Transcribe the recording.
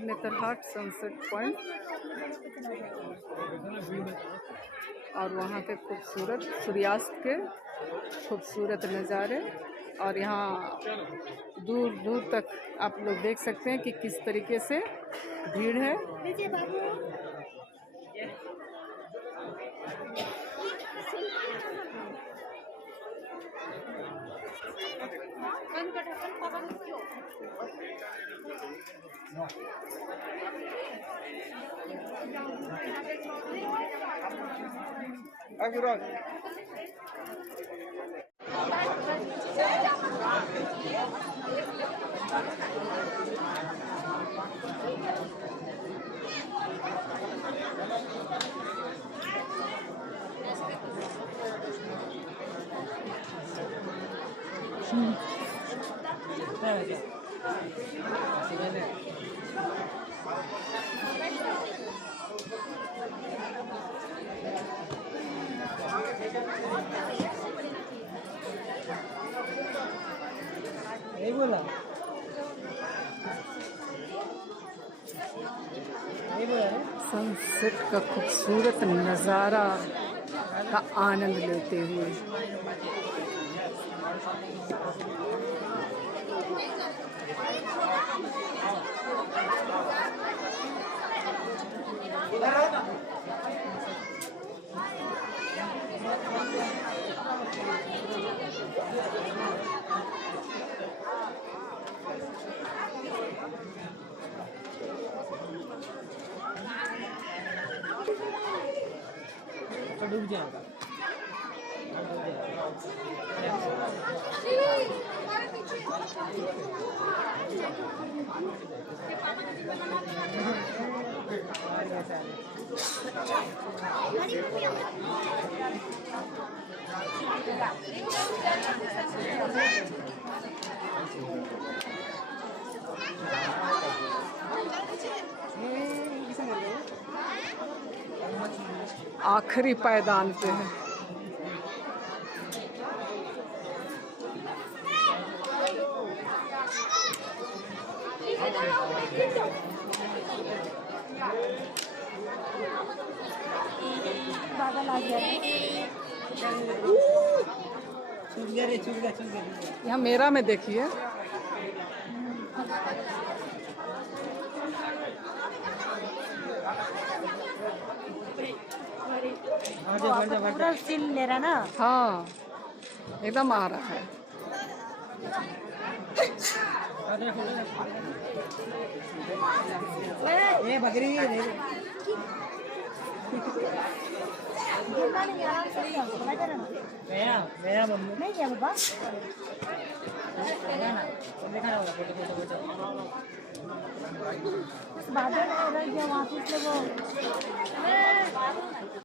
Netarhat sunset point, और वहाँ पे खूबसूरत सूर्यास्त के खूबसूरत नज़ारे। और यहाँ दूर दूर तक आप लोग देख सकते हैं कि किस तरीके से भीड़ है। सनसेट का खूबसूरत नज़ारा का आनंद लेते हुए डूब जाएगा। आखिरी पायदान पे है। बादल आ गया। यहाँ मेरा में देखिए, पूरा सीन ले रहा ना। हाँ एकदम आ रहा है। ये बकरी गिरना नहीं, आराम से मेरा मम्मी नहीं क्या बाबा। देखा होगा फोटो फोटो फोटो बादल रह गया वहाँ पे वो